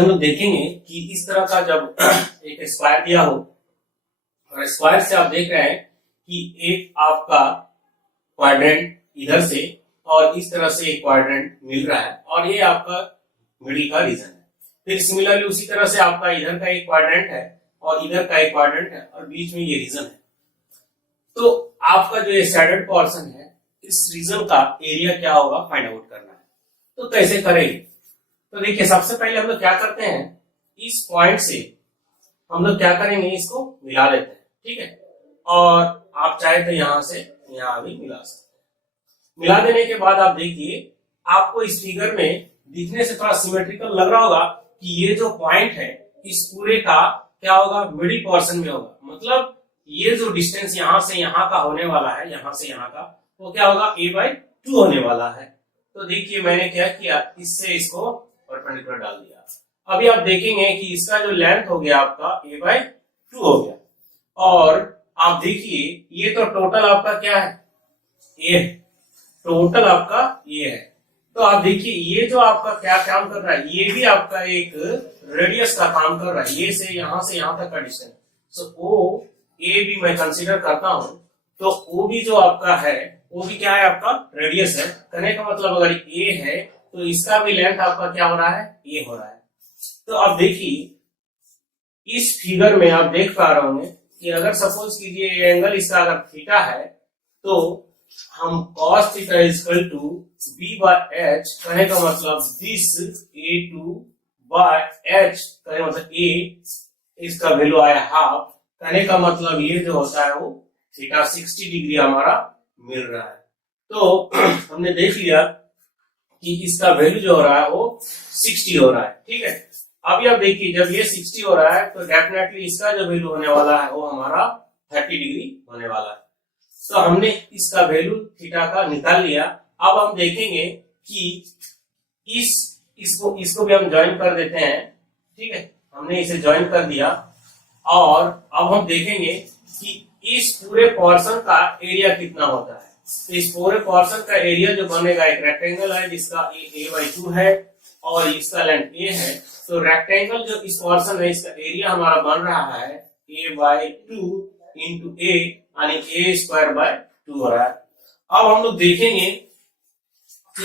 हम लोग देखेंगे कि इस तरह का जब एक स्क्वायर दिया हो और स्क्वायर से आप देख रहे हैं कि एक आपका क्वाड्रेंट इधर से और इस तरह से एक क्वाड्रेंट मिल रहा है और ये आपका मिडिल का रीजन है। फिर सिमिलरली उसी तरह से आपका इधर का एक क्वाड्रेंट है और इधर का एक क्वाड्रेंट है और बीच में ये रीजन है। तो आपका जो ये शैडोड पोर्शन है इस रीजन का एरिया क्या होगा फाइंड आउट करना है। तो कैसे करेंगे? तो देखिए सबसे पहले हम लोग क्या करते हैं, इस पॉइंट से हम लोग क्या करेंगे, इसको मिला देते हैं, ठीक है। और आप चाहे तो यहां से यहां भी मिला सकते हैं। मिला देने के बाद आप देखिए आपको इस फिगर में दिखने से थोड़ा सिमेट्रिकल लग रहा होगा कि ये जो पॉइंट है इस पूरे का क्या होगा, मिडिल पोर्शन में होगा। मतलब ये जो डिस्टेंस यहां से यहां का होने वाला है, यहां से यहां का, वो क्या होगा a/2 होने वाला है। तो देखिए मैंने क्या किया, इससे इसको परपेंडिकुलर डाल दिया। अभी आप देखेंगे कि इसका जो लेंथ हो गया आपका a/2 हो गया। और आप देखिए ये तो टोटल आपका क्या है, a, टोटल आपका ये है। तो आप देखिए ये जो आपका क्या काम कर रहा है, ये भी आपका एक रेडियस का काम कर रहा है, ये से यहां तक का डिस्टेंस। सो ओ ए भी मैं कंसीडर करता हूं, तो ओ भी जो आपका है वो भी क्या है, आपका रेडियस है। कहने का मतलब अगर ए है तो इसका भी लेंथ आपका क्या हो रहा है, ए हो रहा है। तो अब देखिए इस फिगर में आप देख पा रहे होंगे कि अगर सपोज कीजिए एंगल इसका अगर थीटा है तो हम cos theta equal to b/h, कहने का मतलब दिस a2 by h, कहने का मतलब a, इसका वैल्यू आया हाफ। कहने का मतलब ये जो होता है वो थीटा 60 डिग्री हमारा मिल रहा है। तो हमने देख लिया कि इसका वैल्यू जो हो रहा है वो 60 हो रहा है, ठीक है। अभी आप देखिए जब ये 60 हो रहा है तो डेफिनेटली इसका जो वैल्यू होने वाला है वो हमारा 30 डिग्री होने वाला है। तो हमने इसका वैल्यू थीटा का निकाल लिया। अब हम देखेंगे कि इसको भी हम ज्वाइन कर देते हैं, ठीक है। हमने इसे ज्वाइन कर दिया और अब हम देखेंगे कि इस पूरे पोर्शन का एरिया कितना होता है। तो इस पूरे पोर्शन का एरिया जो बनेगा, एक रेक्टेंगल है जिसका a/2 है और इसका लेंथ a है। तो रेक्टेंगल जो इस पोर्शन है इसका एरिया हमारा बन रहा है a/2 इंटू a, यानी a²/2 हो रहा है। अब हम लोग देखेंगे कि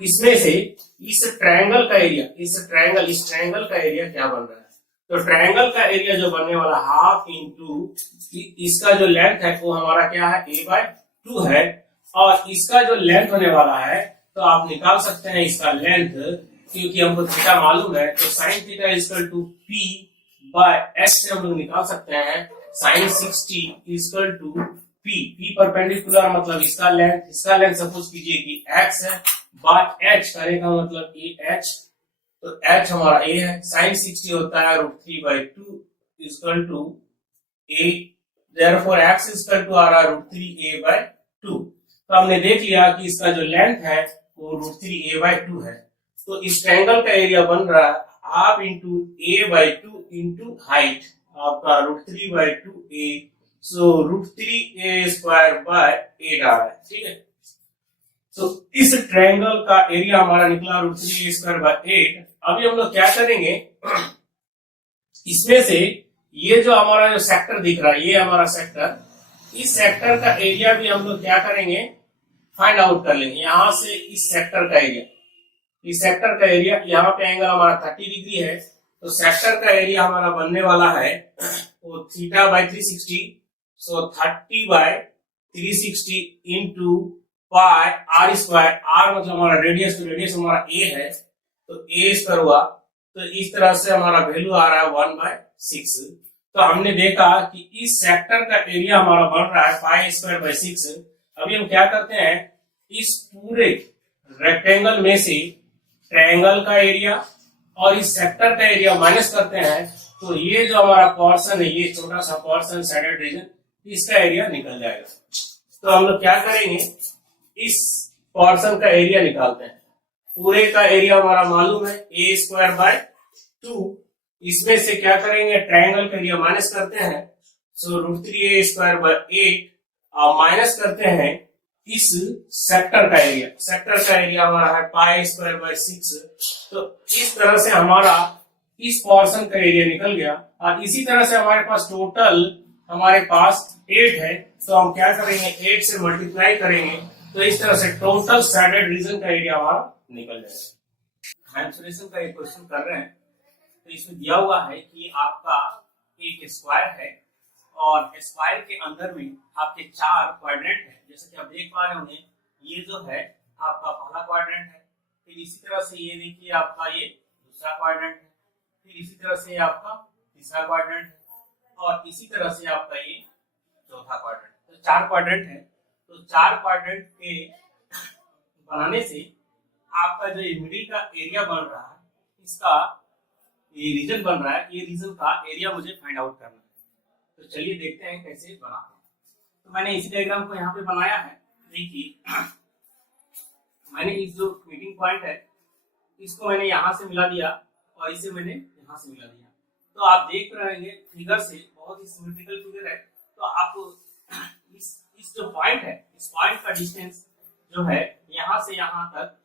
इसमें से इस ट्रायंगल का एरिया, इस ट्रायंगल का एरिया क्या बन रहा है। तो ट्रायंगल का एरिया जो बनने वाला हाफ इंटू इसका जो लेंथ है वो हमारा क्या है, a/2 है। और इसका जो लेंथ होने वाला है तो आप निकाल सकते हैं इसका लेंथ, क्योंकि हमको थीटा मालूम है। तो sine theta equal to p/h से हम लोग निकाल सकते हैं sine 60 equal to p perpendicular, मतलब इसका लेंथ सपोज कीजिए कि x है, बाय h करने का मतलब h, तो h हमारा a है। साइन 60 होता है √3/2 equal to a, therefore x equal to आ रहा है √3a/2। तो हमने देख लिया कि इसका जो लेंथ है वो √3a/2 है। तो इस ट्रायंगल का एरिया बन रहा है half into a/2 into height आपका √3/2a, सो √3a²/8 आ रहा है, ठीक है। तो इस ट्रायंगल का एरिया हमारा निकला √3a²/8। अभी हम लोग क्या करेंगे, इसमें से ये जो हमारा जो सेक्टर दिख रहा है, ये हमारा सेक्टर, इस सेक्टर का एरिया भी हम लोग क्या करेंगे, फाइंड आउट कर लेंगे। यहां से इस सेक्टर का एरिया, इस सेक्टर का एरिया, यहाँ पे एंगल हमारा 30 डिग्री है, तो सेक्टर का एरिया हमारा बनने वाला है वो θ/360, सो 30/360 इंटू पाई r², r मतलब हमारा रेडियस, तो रेडियस हमारा a है, तो a² हुआ। तो इस तरह से हमारा वैल्यू आ रहा है 1/6। तो हमने देखा कि इस सेक्टर का एरिया हमारा बन रहा है π²/6। अभी हम क्या करते हैं, इस पूरे रेक्टेंगल में से ट्रायंगल का एरिया और इस सेक्टर का एरिया माइनस करते हैं, तो ये जो हमारा पोर्शन है, ये छोटा सा पोर्शन शैडोड रीजन, इसका एरिया निकल जाएगा। तो हम लोग क्या करेंगे, इस पोर्शन का एरिया निकालते हैं। पूरे का एरिया हमारा मालूम है a²/2, इसमें से क्या करेंगे, ट्रायंगल का एरिया माइनस करते हैं, सो √3a²/8 और माइनस करते हैं इस सेक्टर का एरिया। सेक्टर का एरिया हमारा है π²/6। तो इस तरह से हमारा इस पोर्शन का एरिया निकल गया। और इसी तरह से हमारे पास टोटल हमारे पास 8 है, तो हम क्या करेंगे 8 से मल्टीप्लाई करेंगे, तो इस तरह से टोटल सैडेड रीजन का एरिया हमारा निकल जाएगा। मेंसुरेशन का एक क्वेश्चन कर रहे हैं, तो इसमें दिया हुआ है कि आपका एक स्क्वायर है और स्क्वायर के अंदर में आपके 4 क्वाड्रेंट है। जैसे कि आप देख पा रहे होंगे, ये जो है आपका पहला क्वाड्रेंट है, फिर इसी तरह से ये देखिए आपका ये दूसरा क्वाड्रेंट है, फिर इसी तरह से आपका तीसरा क्वाड्रेंट है, और इसी तरह से आपका ये चौथा क्वाड्रेंट। तो 4 क्वाड्रेंट है, तो 4 क्वाड्रेंट के बनाने से आपका जो मिडिल का एरिया बन रहा है, इसका ये रीजन बन रहा है, ये रीजन का एरिया मुझे फाइंड आउट करना है। तो चलिए देखते हैं कैसे बनाते हैं। तो मैंने इसी डायग्राम को यहाँ पे बनाया है। देखिए मैंने इस जो मीटिंग पॉइंट है इसको मैंने यहाँ से मिला दिया और इसे मैंने यहाँ से मिला दिया। तो आप देख रहे हैं फिगर से, बहुत ही सिमेट्रिकल फिगर है। तो आप इस जो पॉइंट है, इस पॉइंट का डिस्टेंस जो है यहाँ से यहाँ तक,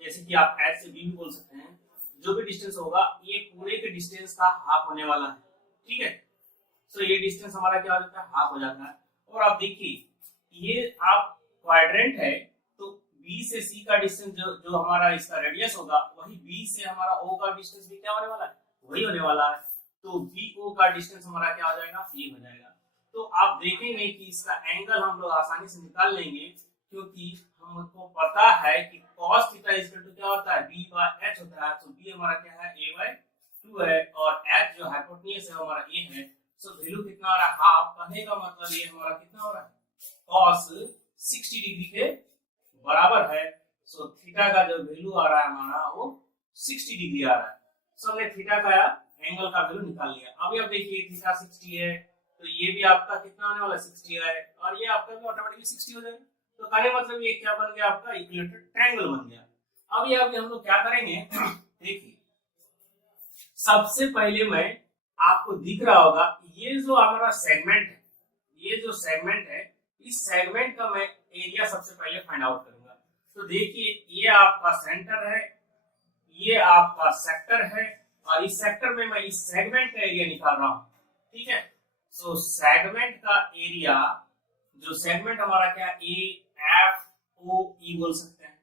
जैसे कि आप एच से बी भी बोल सकते हैं, जो भी डिस्टेंस होगा ये पूरे के डिस्टेंस का हाफ होने वाला है। ठीक है, तो ये डिस्टेंस हमारा क्या हो जाता है, हाफ हो जाता है। और आप देखिए ये आप क्वाड्रेंट है, तो बी से सी का डिस्टेंस जो हमारा इसका रेडियस होगा, वही बी से हमारा ओ का डिस्टेंस भी क्या होने वाला है, वही होने वाला है। तो बी ओ का डिस्टेंस हमारा क्या हो जाएगा, ए हो जाएगा। तो आप देखेंगे कि इसका एंगल हम लोग आसानी से निकाल लेंगे, क्योंकि हमको पता है कि cos थीटा इक्वल टू क्या होता है, b बाय h होता है। तो b हमारा क्या है, a बाय 2 है, और h जो हाइपोटेन्यूज है हमारा a है। सो वैल्यू कितना आ रहा है, हाफ। कहने का मतलब ये हमारा कितना हो रहा है, cos 60 डिग्री के बराबर है। सो थीटा का जो वैल्यू आ रहा है हमारा वो 60 डिग्री आ रहा है। सो हमने थीटा का एंगल का वैल्यू निकाल लिया। अभी आप देखिए थीटा 60 है, तो ये भी आपका कितना आने वाला 60 है, और ये आपका भी ऑटोमेटिकली 60 हो जाएगा। तो कहने मतलब ये क्या बन गया, आपका इक्विलेटरल ट्रायंगल बन गया। अब ये हम लोग क्या करेंगे, देखिए सबसे पहले मैं आपको दिख रहा होगा ये जो हमारा सेगमेंट है, ये जो सेगमेंट है, इस सेगमेंट का मैं एरिया सबसे पहले फाइंड आउट करूंगा। तो देखिए ये आपका सेंटर है, ये आपका सेक्टर है, और इस सेक्टर में मैं इस सेगमेंट का एरिया निकाल रहा हूं। ठीक है, सो सेगमेंट का एरिया, जो सेगमेंट हमारा क्या ए एफ ओ ई बोल सकते हैं,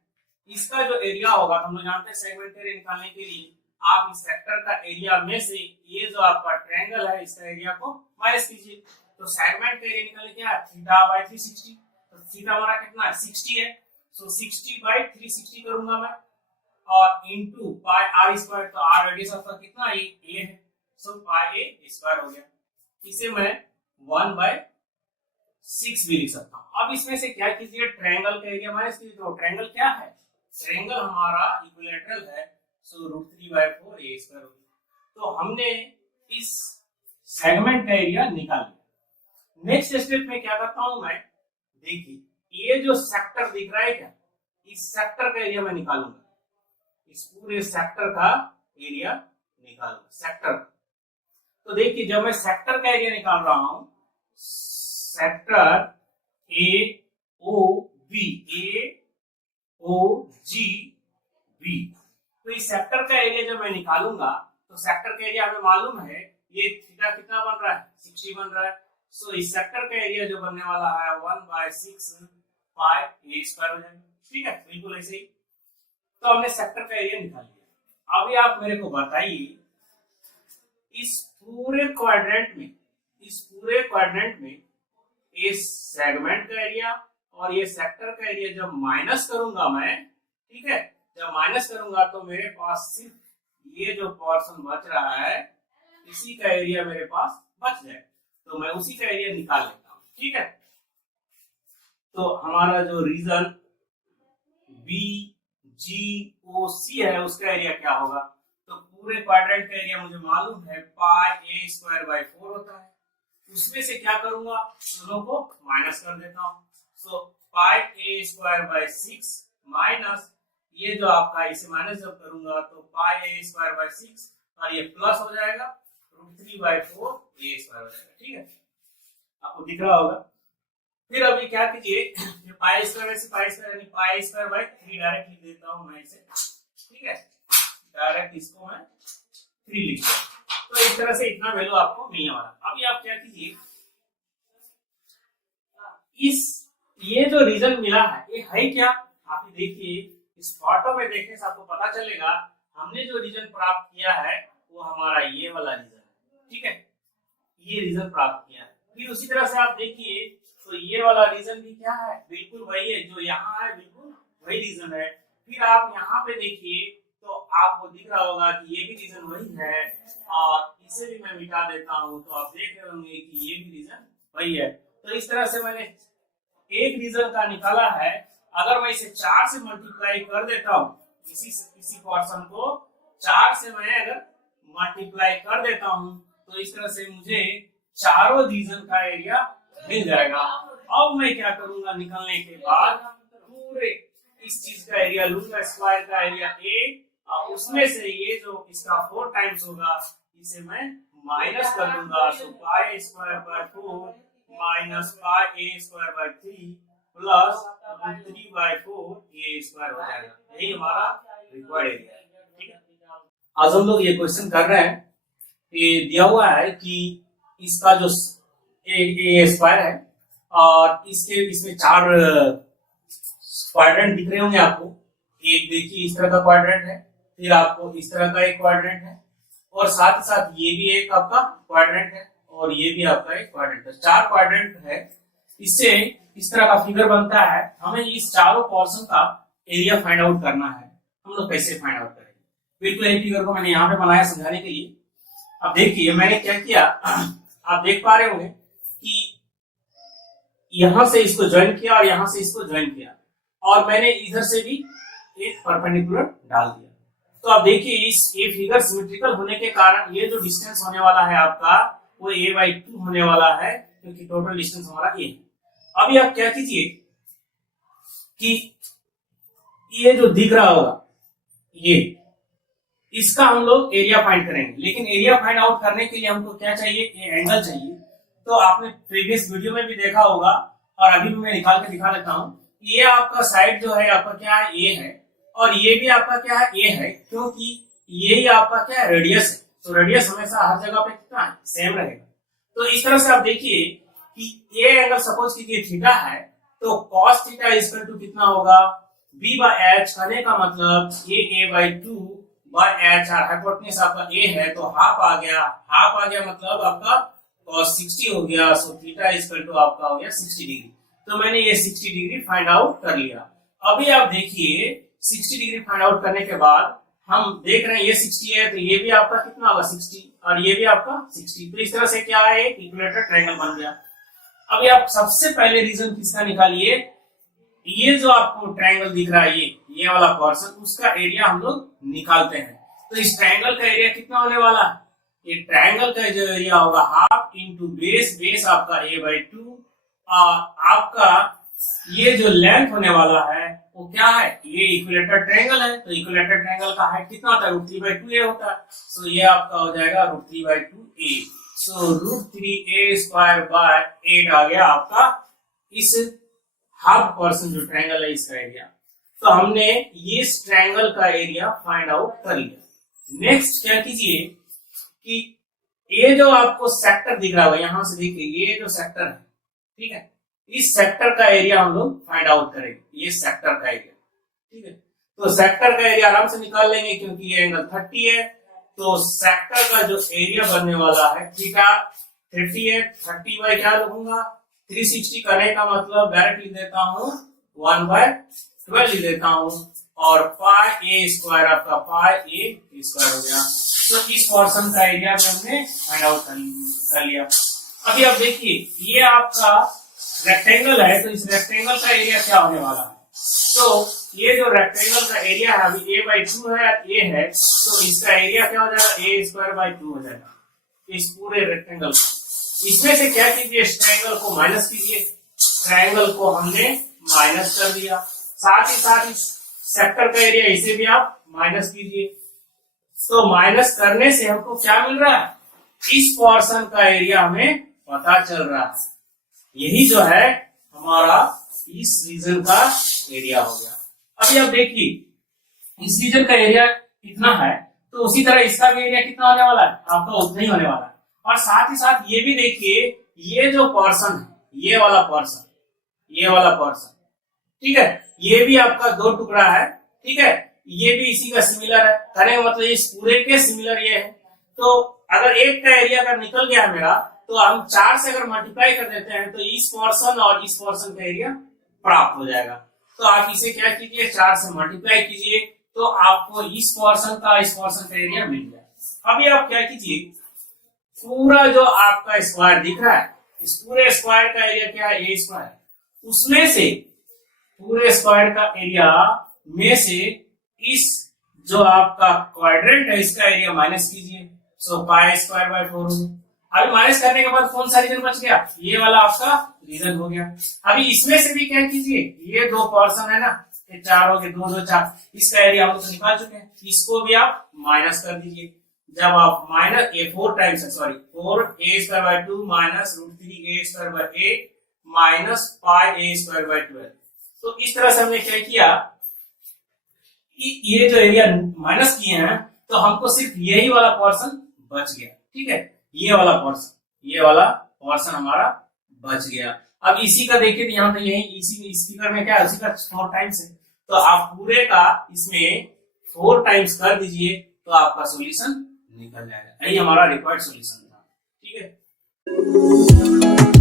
इसका जो एरिया होगा, तो हम लोग जानते हैं सेगमेंट का एरिया निकालने के लिए आप इस सेक्टर का एरिया में से ये जो आपका ट्रायंगल है इसका एरिया को माइनस कीजिए। तो सेगमेंट का एरिया निकालने क्या है, थीटा बाय 360। तो थीटा हमारा कितना है, 60 है। सो 60 बाय 360 करूंगा मैं, और इनटू पाई आर स्क्वायर। तो आर रेडियस ऑफ कितना ए है, सो पाई ए स्क्वायर हो गया। इसे मैं 1/6 भी लिख सकता हूं। अब इसमें से क्या कीजिए, ट्रायंगल का एरिया माइनस कीजिए। तो ट्रायंगल क्या है, ट्रायंगल हमारा इक्विलैटरल है, सो √3/4 ए स्क्वायर हो गया। तो हमने इस सेगमेंट का एरिया निकाल लिया। नेक्स्ट स्टेप में क्या करता हूं मैं, देखिए ये जो सेक्टर दिख रहा है क्या, इस सेक्टर का एरिया मैं निकालूंगा, इस पूरे सेक्टर का एरिया निकालूंगा, सेक्टर। तो देखिए जब मैं सेक्टर का एरिया निकाल रहा हूं, sector A O B, A O G B, तो इस सेक्टर का एरिया जब मैं निकालूंगा, तो सेक्टर का एरिया हमें मालूम है, ये थीटा कितना बन रहा है, 60 बन रहा है। सो इस सेक्टर का एरिया जो बनने वाला है 1/6 पाई ए स्क्वायर हो जाएगा। ठीक है, बिल्कुल ऐसे ही। तो हमने सेक्टर का एरिया निकाल लिया। अभी आप मेरे को बताइए, इस पूरे क्वाड्रेंट में, इस पूरे क्वाड्रेंट में इस सेगमेंट का एरिया और ये सेक्टर का एरिया जब माइनस करूंगा मैं, ठीक है, जब माइनस करूंगा तो मेरे पास सिर्फ ये जो पोर्शन बच रहा है, इसी का एरिया मेरे पास बच जाए। तो मैं उसी का एरिया निकाल लेता हूं। ठीक है, तो हमारा जो रीजन बी जी ओ सी है, उसका एरिया क्या होगा, तो पूरे क्वाड्रेंट का एरिया मुझे मालूम है पाई ए स्क्वायर बाय 4 होता है। उसमें से क्या करूंगा, दोनों को माइनस कर देता हूं। सो पाई ए स्क्वायर बाय 6 माइनस ये जो आपका, इसे माइनस जब करूंगा तो पाई ए स्क्वायर बाय 6, और ये प्लस हो जाएगा √3/4 ए स्क्वायर हो जाएगा। ठीक है, आपको दिख रहा होगा। फिर अभी क्या कीजिए, पाई स्क्वायर से पाई स्क्वायर यानी पाई स्क्वायर बाय 3 डायरेक्ट लिख देता हूं मैं इसे। ठीक है, डायरेक्ट इसको मैं 3 लिख दिया। तो इस तरह से इतना वैल्यू आपको मिलने वाला। अभी आप क्या कीजिए, ये जो रीजन मिला है ये है क्या, आप देखिए इस फोटो में देखने से आपको पता चलेगा हमने जो रीजन प्राप्त किया है वो हमारा ये वाला रीजन है। ठीक है, ये रीजन प्राप्त किया है। फिर उसी तरह से आप देखिए तो ये वाला रीजन भी क्या है, बिल्कुल वही है जो यहाँ है, बिल्कुल वही रीजन है। फिर आप यहाँ पे देखिए तो आपको दिख रहा होगा कि ये भी रीजन वही है, और इसे भी मैं मिटा देता हूँ तो आप देख रहे होंगे कि ये भी रीजन वही है। तो इस तरह से मैंने एक रीजन का निकाला है। अगर मैं इसे 4 से मल्टीप्लाई कर देता हूँ, इसी पोर्शन को 4 से मैं अगर मल्टीप्लाई कर देता हूँ तो इस तरह से मुझे चारों रीजन का एरिया मिल जाएगा। अब मैं क्या करूंगा, निकलने के बाद पूरे इस चीज का एरिया लूंगा, स्क्वायर का एरिया ए, और उसमें से ये जो इसका 4 टाइम्स होगा इसे मैं माइनस कर दूंगा। तो pi square by 4 minus pi A square by 3 plus 3 by 4 A square हो जाएगा। यही हमारा रिक्वायर्ड एरिया है। ठीक है, आज हम लोग ये क्वेश्चन कर रहे हैं, ये दिया हुआ है कि इसका जो ए स्क्वायर है और इसमें 4 क्वाड्रेंट दिख रहे होंगे आपको। एक देखिए इस तरह का क्वाड्रेंट है, फिर आपको इस तरह का एक क्वाड्रेंट है, और साथ ही साथ ये भी एक आपका क्वाड्रेंट है, और ये भी आपका एक क्वाड्रेंट है। 4 क्वाड्रेंट है। इससे इस तरह का फिगर बनता है। हमें इस चारों पोर्शन का एरिया फाइंड आउट करना है। हम लोग कैसे फाइंड आउट करेंगे, बिल्कुल यही फिगर को मैंने यहाँ पे बनाया समझाने के लिए। अब देखिए मैंने क्या किया, आप देख पा रहे होंगे कि यहां से इसको ज्वाइन किया और यहां से इसको ज्वाइन किया, और मैंने इधर से भी एक परपेंडिकुलर डाल दिया। तो आप देखिए ये फिगर सिमेट्रिकल होने के कारण ये जो डिस्टेंस होने वाला है आपका वो a/2 होने वाला है, क्योंकि टोटल डिस्टेंस हमारा ये है। अभी आप क्या कीजिए कि ये जो दिख रहा होगा ये, इसका हम लोग एरिया फाइंड करेंगे। लेकिन एरिया फाइंड आउट करने के लिए हमको क्या चाहिए, ये एंगल चाहिए। तो आपने प्रीवियस वीडियो में भी देखा होगा, और अभी भी मैं निकाल के दिखा देता हूँ। ये आपका साइड जो है आपका क्या है, ए है, और ये भी आपका क्या है, ए है, क्योंकि ये आपका क्या है, रेडियस है। तो रेडियस हमेशा हर जगह पे कितना है, सेम रहेगा। तो इस तरह से आप देखिए कि ये एंगल सपोज कीजिए थीटा है, तो cos थीटा इक्वल टू कितना होगा, b/h। कहने का मतलब a/2 बाय h, और हाइपोटेन्यूज आपका a है तो हाफ आ गया। हाफ आ गया मतलब आपका cos 60 हो गया। सो थीटा इक्वल टू आपका हो गया 60 डिग्री। तो मैंने ये 60 डिग्री फाइंड आउट कर लिया। अभी आप देखिए 60 डिग्री फाइंड आउट करने के बाद हम देख रहे हैं ये 60 है, तो ये भी आपका कितना होगा 60, और ये भी आपका 60। तो इस तरह से क्या है, एक इक्विलेटरल ट्रायंगल बन गया। अभी आप सबसे पहले रीजन किसका निकालिए, ये जो आपको ट्रायंगल दिख रहा है ये वाला पोर्शन, उसका एरिया हम लोग निकालते हैं। तो इस ट्रायंगल का एरिया कितना होने वाला है, ये ट्रायंगल का जो एरिया होगा हाफ इंटू बेस, बेस आपका a/2, और आपका ये जो लेंथ होने वाला है वो क्या है, ये इक्विलेटरल ट्रायंगल है। तो इक्विलेटरल ट्रायंगल का हाइट कितना होता है, √3/2a होता है। सो ये आपका हो जाएगा √3/2a। सो √3a² आ गया आपका इस हाफ पोर्शन जो ट्रायंगल है इसका एरिया। तो हमने ये इस ट्रायंगल का एरिया फाइंड आउट कर लिया। नेक्स्ट क्या कीजिए कि ये जो आपको सेक्टर दिख रहा है, यहां से देखिए ये जो सेक्टर है, ठीक है, इस सेक्टर का एरिया हम लोग फाइंड आउट करेंगे, ये सेक्टर का एरिया। ठीक है, तो सेक्टर का एरिया आराम से निकाल लेंगे क्योंकि ये एंगल 30 है। तो सेक्टर का जो एरिया बनने वाला है थीटा 30 है, 30 बाय क्या लिखूंगा 360, करने का मतलब डायरेक्ट लिख देता हूँ 1/12 लिख देता हूँ, और πa² आपका πa² हो गया। तो इस पोर्शन का एरिया में हमने फाइंड आउट कर लिया। अभी आप देखिए ये आपका रेक्टेंगल है, तो इस रेक्टेंगल का एरिया क्या होने वाला है, तो ये जो रेक्टेंगल का एरिया है अभी a/2 है, a है, तो इसका एरिया क्या हो जाएगा a²/2 हो जाएगा इस पूरे रेक्टेंगल। इसमें से क्या कीजिए, इस ट्रायंगल को माइनस कीजिए। ट्रायंगल को हमने माइनस कर दिया, साथ ही साथ इस सेक्टर का एरिया इसे भी आप माइनस कीजिए। तो माइनस करने से हमको क्या मिल रहा है, इस पोर्शन का एरिया हमें पता चल रहा है। यही जो है हमारा इस रीजन का एरिया हो गया। अभी आप देखिए इस रीजन का एरिया कितना है, तो उसी तरह इसका भी एरिया कितना होने वाला है, आपका उतना ही होने वाला है। और साथ ही साथ ये भी देखिए, ये जो पर्सन है, ये वाला पर्सन, ठीक है, ये भी आपका दो टुकड़ा है, ठीक है, ये भी इसी का सिमिलर है। कहने का मतलब इस पूरे के सिमिलर ये है। तो अगर एक का एरिया अगर निकल गया मेरा, तो हम 4 से अगर मल्टीप्लाई कर देते हैं तो इस पोर्शन और इस पोर्शन का एरिया प्राप्त हो जाएगा। तो आप इसे क्या कीजिए, 4 से मल्टीप्लाई कीजिए, तो आपको इस पोर्शन का एरिया मिल जाएगा। अभी आप क्या कीजिए, पूरा जो आपका स्क्वायर दिख रहा है, इस पूरे स्क्वायर का एरिया क्या है, ए स्क्वायर, उसमें से पूरे स्क्वायर का एरिया में से इस जो आपका क्वाड्रेंट है इसका एरिया माइनस कीजिए। सो पाई स्क्वायर बाय 4 होगा। अभी माइनस करने के बाद कौन सा रीजन बच गया, ये वाला आपका रीजन हो गया। अभी इसमें से भी क्या कीजिए, ये दो पोर्शन है ना, ये 4 हो गए, 2 2 4, इसका एरिया हम तो निकाल चुके हैं, इसको भी आप माइनस कर दीजिए। जब आप minus A 4 times 4a square by 2 minus √3a square by 8 minus pi a square by 12। तो इस तरह से हमने क्या किया, ये जो एरिया माइनस किए हैं, तो हमको सिर्फ यही वाला पोर्शन बच गया, ठीक है, ये वाला पोर्शन हमारा बच गया। अब इसी का देखिए, तो यहाँ पे यही इस फिगर में क्या है, उसी का 4 टाइम्स है, तो आप पूरे का इसमें 4 टाइम्स कर दीजिए, तो आपका सॉल्यूशन निकल जाएगा। यही हमारा रिक्वायर्ड सॉल्यूशन था, ठीक है।